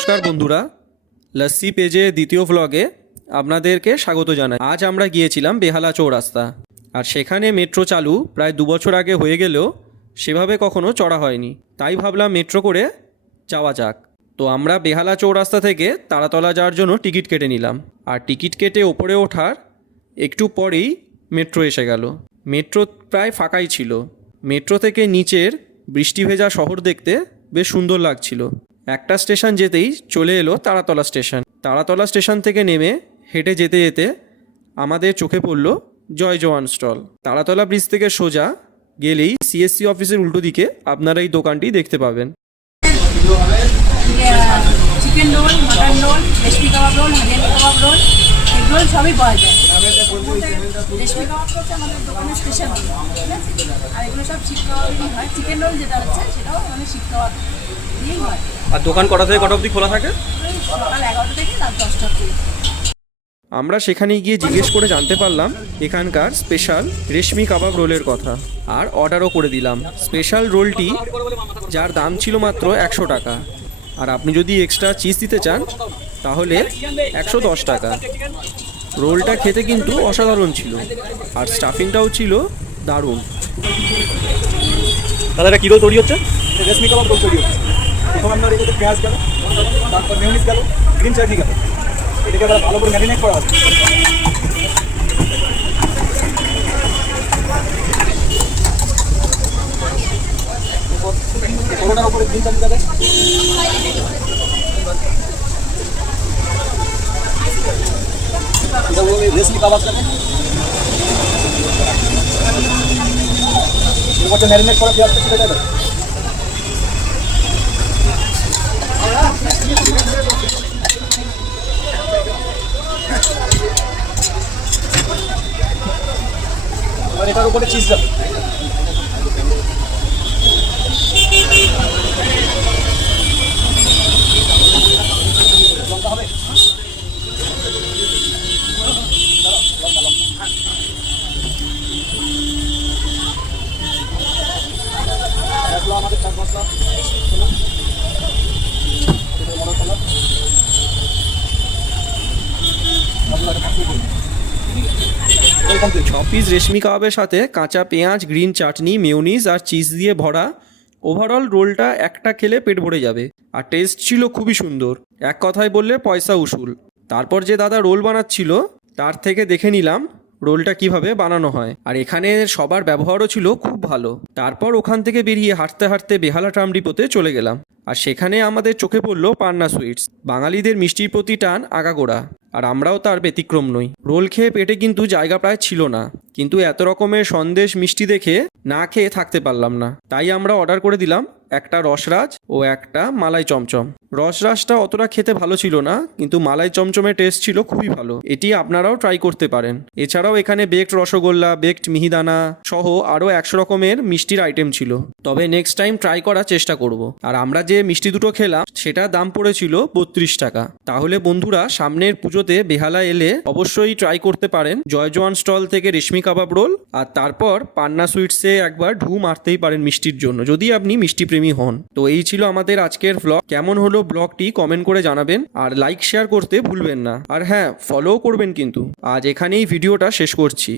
নমস্কার বন্ধুরা, লস্যি পেজে দ্বিতীয় ভ্লগে আপনাদেরকে স্বাগত জানাই। আজ আমরা গিয়েছিলাম বেহালা চৌরাস্তা, আর সেখানে মেট্রো চালু প্রায় 2 বছর আগে হয়ে গেলেও সেভাবে কখনো চড়া হয়নি, তাই ভাবলাম মেট্রো করে যাওয়া যাক। তো আমরা বেহালা চৌরাস্তা থেকে তারাতলা যাওয়ার জন্য টিকিট কেটে নিলাম, আর টিকিট কেটে ওপরে ওঠার একটু পরেই মেট্রো এসে গেল। মেট্রো প্রায় ফাঁকাই ছিল। মেট্রো থেকে নিচের বৃষ্টি ভেজা শহর দেখতে বেশ সুন্দর লাগছিল। একটা স্টেশন যেতেই চলে এলো তারাতলা স্টেশন। তারাতলা স্টেশন থেকে নেমে হেঁটে যেতে যেতে আমাদের চোখে পড়ল জয় জওয়ান স্টল। তারাতলা ব্রিজ থেকে সোজা গেলেই সিএসসি অফিসের উল্টো দিকে আপনারা এই দোকানটি দেখতে পাবেন। চিকেন রোল, মাটন রোল, রেশমি কাবাব রোল, হারিয়ালি কাবাব রোল, এগ রোল সবই পাওয়া যায়। রেশমি কাবাব হচ্ছে আমাদের দোকানের স্পেশাল, ঠিক আছে? আর এগুলো সব শিক কাবাবই হয়। চিকেন রোল যেটা হচ্ছে সেটাও মানে শিক কাবাব দিয়েই হয়। আর দোকান কটা থেকে কটা অবধি খোলা থাকে? সকাল 11টা থেকে রাত 10টা অবধি। আমরা সেখানে গিয়ে জিজ্ঞেস করে জানতে পারলাম এখানকার স্পেশাল রেশমি কাবাব রোলের কথা, আর অর্ডারও করে দিলাম। স্পেশাল রোলটি যার দাম ছিল মাত্র 100 টাকা, আর আপনি যদি এক্সট্রা চিজ দিতে চান তাহলে 110 টাকা। রোলটা খেতে কিন্তু অসাধারণ ছিল, আর স্টাফিংটাও ছিল দারুণ। দাদা এটা কী রোল তৈরি হচ্ছে? রেশমি কাবাব রোল তৈরি হচ্ছে। প্রথম আপনার এটাতে পেঁয়াজ গেল, তারপর মেয়োনিজ গেল, গ্রিন চাটনি গেল, এটাকে আবার ভালো করে ম্যারিনেট করা আছে। ওটার উপরে গ্রিন চাটনি যাবে, এটা বলবে রেশমি কাবাব যাবে। এরপর ম্যারিনেট করা পেঁয়াজটা ছেড়ে দেবে। এবার এটার উপরে চিজ যাবে। লঙ্কা হবে? আমাদের চাট মশলা, ছ পিস রেশমি কাবাবের সাথে কাঁচা পেঁয়াজ, গ্রিন চাটনি, মেয়োনিজ আর চিজ দিয়ে ভরা ওভারঅল রোলটা একটা খেলে পেট ভরে যাবে। আর টেস্ট ছিল খুবই সুন্দর, এক কথায় বললে পয়সা উসুল। তারপর যে দাদা রোল বানাচ্ছিল তার থেকে দেখে নিলাম রোলটা কিভাবে বানানো হয়, আর এখানে সবার ব্যবহারও ছিল খুব ভালো। তারপর ওখান থেকে বেরিয়ে হাঁটতে হাঁটতে বেহালা ট্রাম ডিপোতে চলে গেলাম, আর সেখানে আমাদের চোখে পড়লো পান্না সুইটস। বাঙালিদের মিষ্টির প্রতি টান আগাগোড়া, আর আমরাও তার ব্যতিক্রম নই। রোল খেয়ে পেটে কিন্তু জায়গা প্রায় ছিল না, কিন্তু এত রকমের সন্দেশ মিষ্টি দেখে না খেয়ে থাকতে পারলাম না, তাই আমরা অর্ডার করে দিলাম একটা রসরাজ ও একটা মালাই চমচম। রসরাজটা অতটা খেতে ভালো ছিল না, কিন্তু মালাই চমচমের টেস্ট ছিল খুবই ভালো। এটি আপনারাও ট্রাই করতে পারেন। এছাড়াও এখানে বেকড রসগোল্লা, বেকড মিহিদানা সহ আরও 100 রকমের মিষ্টির আইটেম ছিল। তবে নেক্সট টাইম ট্রাই করার চেষ্টা করব। আর আমরা যে মিষ্টি দুটো খেলাম সেটার দাম পড়েছিল 32 টাকা। তাহলে বন্ধুরা, সামনের পুজোতে বেহালা এলে অবশ্যই ট্রাই করতে পারেন জয় জওয়ান স্টল থেকে রেশমি কাবাব রোল, আর তারপর পান্না সুইটসে একবার ঢু মারতেই পারেন মিষ্টির জন্য, যদি আপনি মিষ্টি প্রেমী হন। তো এই ছিল আমাদের আজকের ব্লগ। কেমন হলো ব্লগটি কমেন্ট করে জানাবেন, আর লাইক শেয়ার করতে ভুলবেন না। আর হ্যাঁ, ফলোও করবেন কিন্তু। আজ এখানেই ভিডিওটা শেষ করছি।